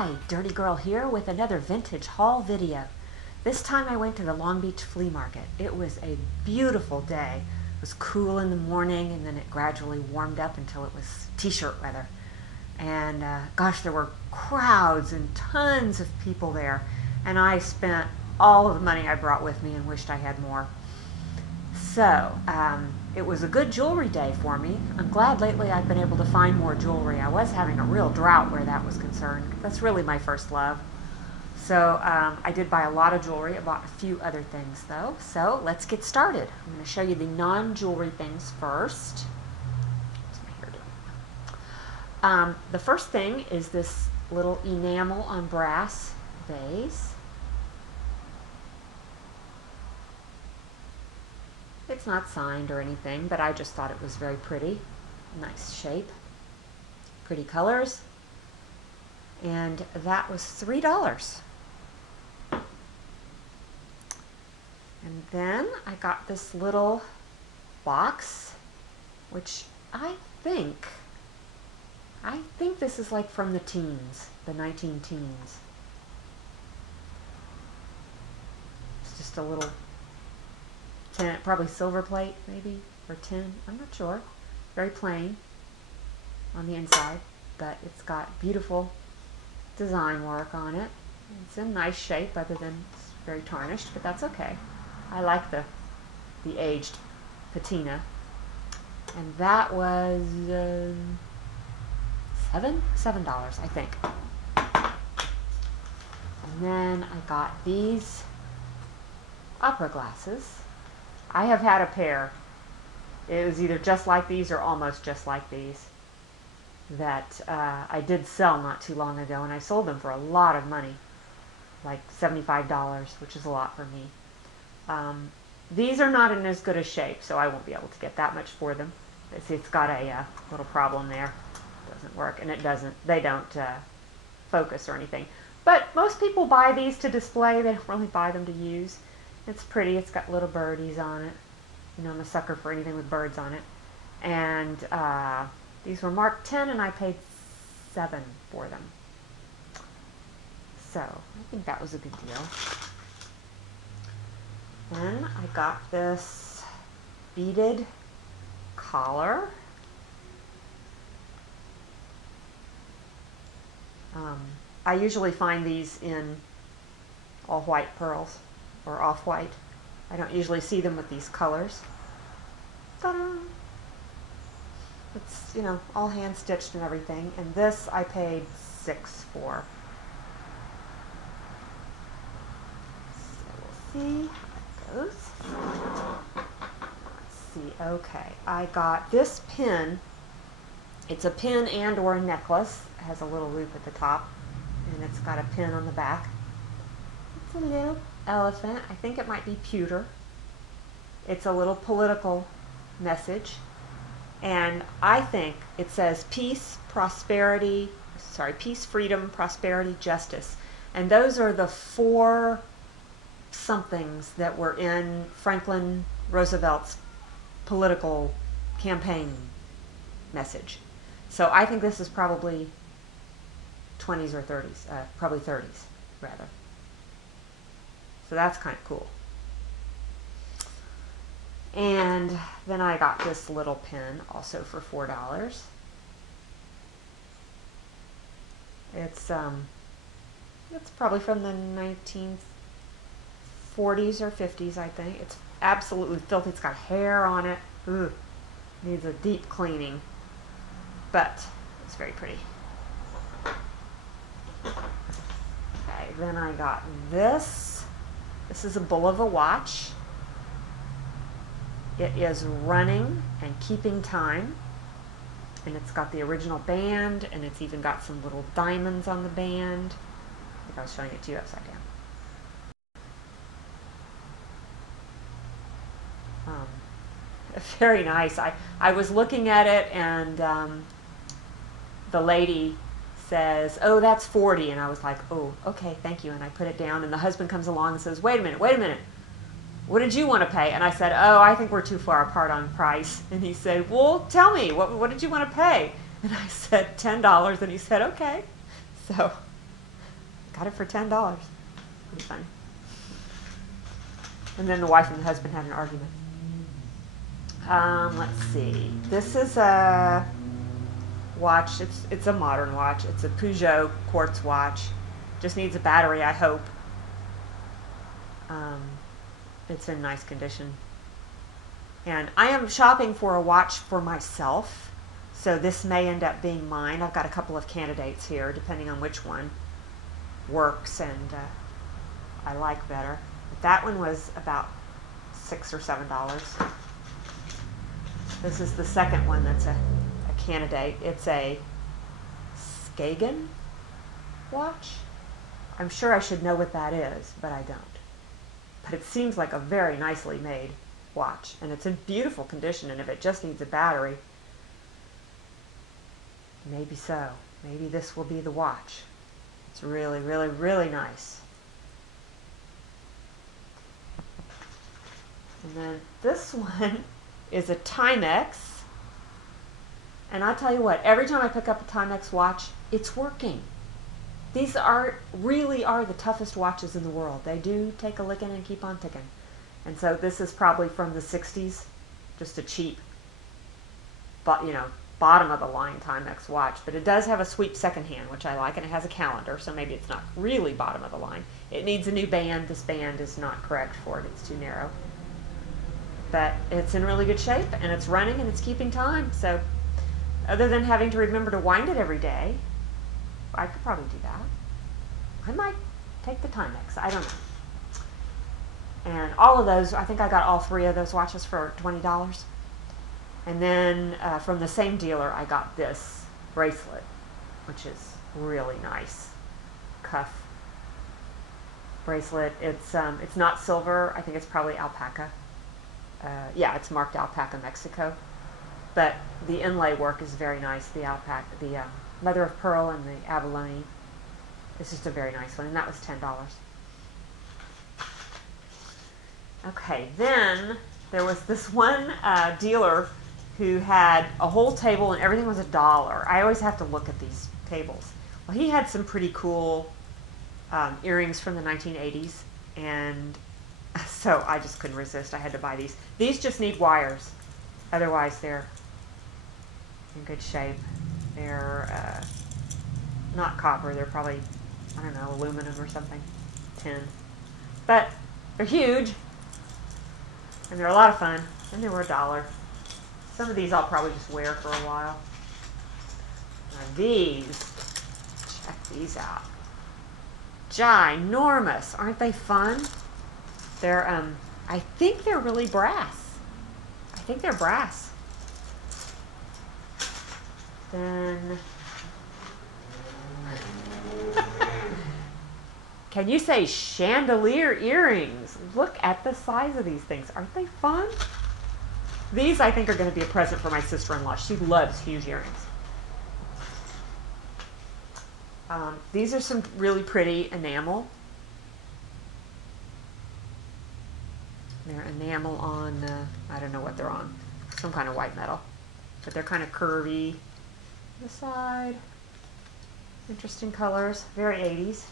Hi, Dirty Girl here with another vintage haul video. This time I went to the Long Beach flea market. It was a beautiful day. It was cool in the morning and then it gradually warmed up until it was t-shirt weather. And gosh, there were crowds and tons of people there. And I spent all of the money I brought with me and wished I had more. So, it was a good jewelry day for me. I'm glad lately I've been able to find more jewelry. I was having a real drought where that was concerned. That's really my first love. So I did buy a lot of jewelry. I bought a few other things though. So let's get started. I'm going to show you the non-jewelry things first. What's my hair doing? The first thing is this little enamel on brass vase. It's not signed or anything, but I just thought it was very pretty. Nice shape. Pretty colors. And that was $3. And then I got this little box, which I think this is like from the teens, the 19 teens. It's just a little tin, probably silver plate maybe, or tin, I'm not sure. Very plain on the inside, but it's got beautiful design work on it. It's in nice shape other than it's very tarnished, but that's okay. I like the aged patina. And that was $7, I think. And then I got these opera glasses. I have had a pair. It was either just like these or almost just like these that I did sell not too long ago, and I sold them for a lot of money, like $75, which is a lot for me. These are not in as good a shape, so I won't be able to get that much for them. It's got a little problem there. It doesn't work, and they don't focus or anything. But most people buy these to display. They don't really buy them to use. It's pretty. It's got little birdies on it. You know, I'm a sucker for anything with birds on it. And these were marked 10 and I paid $7 for them. So I think that was a good deal. Then I got this beaded collar. I usually find these in all white pearls or off-white. I don't usually see them with these colors. Ta-da! It's, you know, all hand stitched and everything. And this I paid $6 for. So we'll see how it goes. Let's see. Okay, I got this pin. It's a pin and or a necklace. It has a little loop at the top, and it's got a pin on the back. It's a little elephant. I think it might be pewter. It's a little political message, and I think it says peace, freedom, prosperity, justice. And those are the 4 somethings that were in Franklin Roosevelt's political campaign message. So I think this is probably 20s or 30s, probably 30s rather. So that's kind of cool. And then I got this little pin also for $4. It's probably from the 1940s or 50s, I think. It's absolutely filthy. It's got hair on it. Ooh, needs a deep cleaning, but it's very pretty. Okay, then I got this. This is a Bulova watch. It is running and keeping time, and it's got the original band, and it's even got some little diamonds on the band. I think I was showing it to you upside down. Very nice. I was looking at it, and the lady says, "Oh, that's 40," and I was like, "Oh, okay, thank you," and I put it down, and the husband comes along and says, wait a minute, what did you want to pay?" And I said, "Oh, I think we're too far apart on price." And he said, "Well, tell me, what did you want to pay?" And I said, $10, and he said, "Okay." So Got it for $10. Pretty funny. And then the wife and the husband had an argument. Let's see. This is a watch. It's a modern watch. It's a Peugeot quartz watch. Just needs a battery, I hope. It's in nice condition. And I am shopping for a watch for myself, so this may end up being mine. I've got a couple of candidates here, depending on which one works and I like better. But that one was about $6 or $7. This is the second one that's a candidate. It's a Diggin watch. I'm sure I should know what that is, but I don't. But it seems like a very nicely made watch, and it's in beautiful condition, and if it just needs a battery, maybe so. Maybe this will be the watch. It's really, really, really nice. And then this one is a Timex, and I'll tell you what, every time I pick up a Timex watch, it's working. These really are the toughest watches in the world. They do take a licking and keep on ticking. And so this is probably from the 60s, just a cheap, but bottom of the line Timex watch. But it does have a sweep second hand, which I like, and it has a calendar, so maybe it's not really bottom of the line. It needs a new band. This band is not correct for it. It's too narrow. But it's in really good shape, and it's running, and it's keeping time. So other than having to remember to wind it every day, I could probably do that. I might take the Timex. I don't know. And all of those, I think I got all three of those watches for $20. And then from the same dealer, I got this bracelet, which is really nice. Cuff bracelet. It's not silver. I think it's probably alpaca. Yeah, it's marked Alpaca, Mexico. But the inlay work is very nice. The alpaca, the mother of pearl and the abalone. It's just a very nice one, and that was $10. Okay, then there was this one dealer who had a whole table and everything was $1. I always have to look at these tables. Well, he had some pretty cool earrings from the 1980s, and so I just couldn't resist. I had to buy these. These just need wires. Otherwise, they're in good shape. They're not copper. They're probably, I don't know, aluminum or something, tin. But they're huge, and they're a lot of fun, and they were $1. Some of these I'll probably just wear for a while. Now these, check these out. Ginormous. Aren't they fun? They're, I think they're really brass. I think they're brass. Then, can you say chandelier earrings? Look at the size of these things. Aren't they fun? These, I think, are going to be a present for my sister-in-law. She loves huge earrings. These are some really pretty enamel. They're enamel on, I don't know what they're on. Some kind of white metal. But they're kind of curvy. This side. Interesting colors. Very 80s.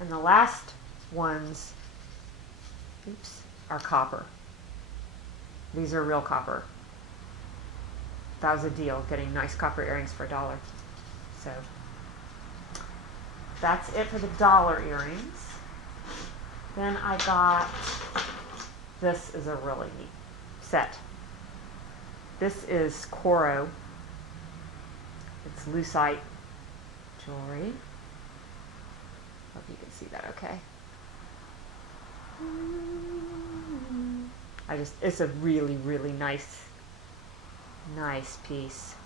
And the last ones, oops, are copper. These are real copper. That was a deal, getting nice copper earrings for $1. So that's it for the dollar earrings. Then I got, this is a really neat set. This is Coro. It's lucite jewelry. Hope you can see that okay. It's a really, really nice piece.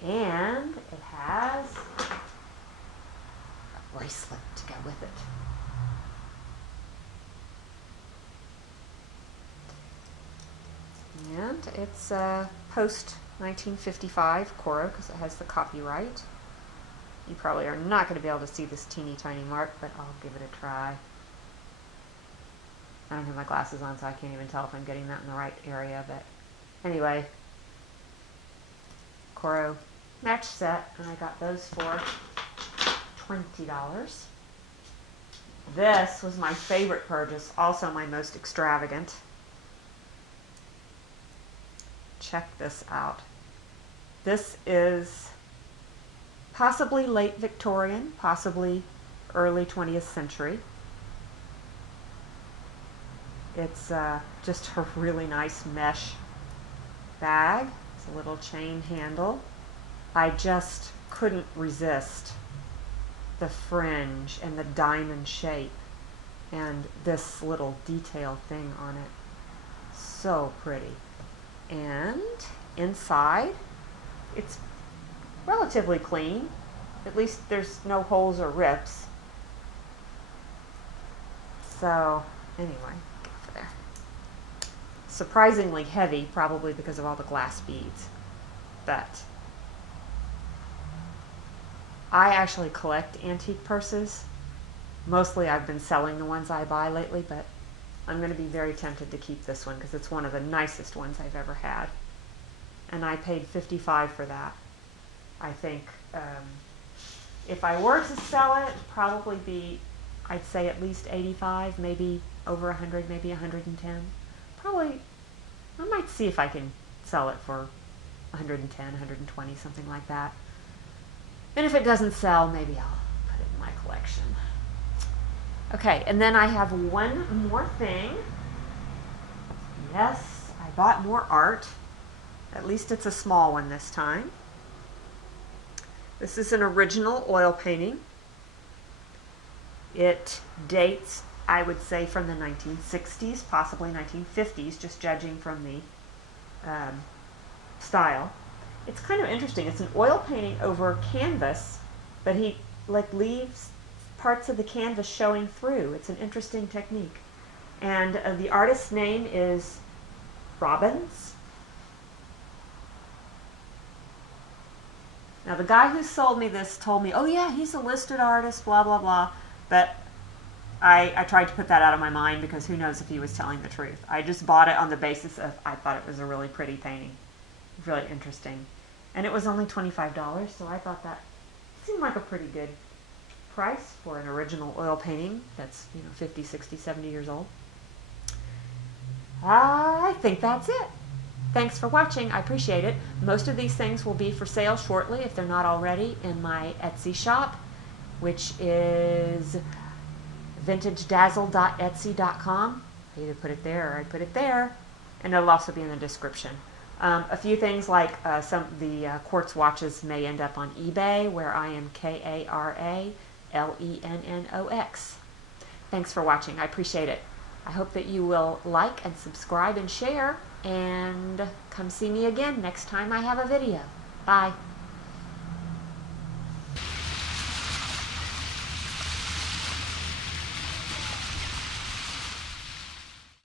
And it has a bracelet to go with it. And it's post 1955 Coro because it has the copyright. You probably are not going to be able to see this teeny tiny mark, but I'll give it a try. I don't have my glasses on, so I can't even tell if I'm getting that in the right area, but anyway, Coro match set, and I got those for $20. This was my favorite purchase, also my most extravagant. Check this out. This is possibly late Victorian, possibly early 20th century. It's just a really nice mesh bag. It's a little chain handle. I just couldn't resist the fringe and the diamond shape and this little detail thing on it. So pretty. And inside, it's relatively clean. At least there's no holes or rips. So anyway, get over there. Surprisingly heavy, probably because of all the glass beads. But I actually collect antique purses. Mostly I've been selling the ones I buy lately, but I'm going to be very tempted to keep this one because it's one of the nicest ones I've ever had. And I paid $55 for that. I think if I were to sell it, it'd probably be, I'd say at least $85, maybe over 100, maybe 110. Probably, I might see if I can sell it for 110, 120, something like that. And if it doesn't sell, maybe I'll put it in my collection. Okay, and then I have one more thing. Yes, I bought more art. At least it's a small one this time. This is an original oil painting. It dates, I would say, from the 1960s, possibly 1950s, just judging from the style. It's kind of interesting. It's an oil painting over canvas, but he leaves parts of the canvas showing through. It's an interesting technique. And the artist's name is Robbins. Now the guy who sold me this told me, oh yeah, he's a listed artist, blah, blah, blah. But I tried to put that out of my mind because who knows if he was telling the truth. I just bought it on the basis of I thought it was a really pretty painting. Really interesting. And it was only $25, so I thought that seemed like a pretty good price for an original oil painting that's, 50, 60, 70 years old. I think that's it. Thanks for watching. I appreciate it. Most of these things will be for sale shortly, if they're not already, in my Etsy shop, which is vintagedazzle.etsy.com. I either put it there or I put it there, and it'll also be in the description. A few things like some of the quartz watches may end up on eBay, where I am KARALENNOX. Thanks for watching. I appreciate it. I hope that you will like and subscribe and share, and come see me again next time I have a video. Bye.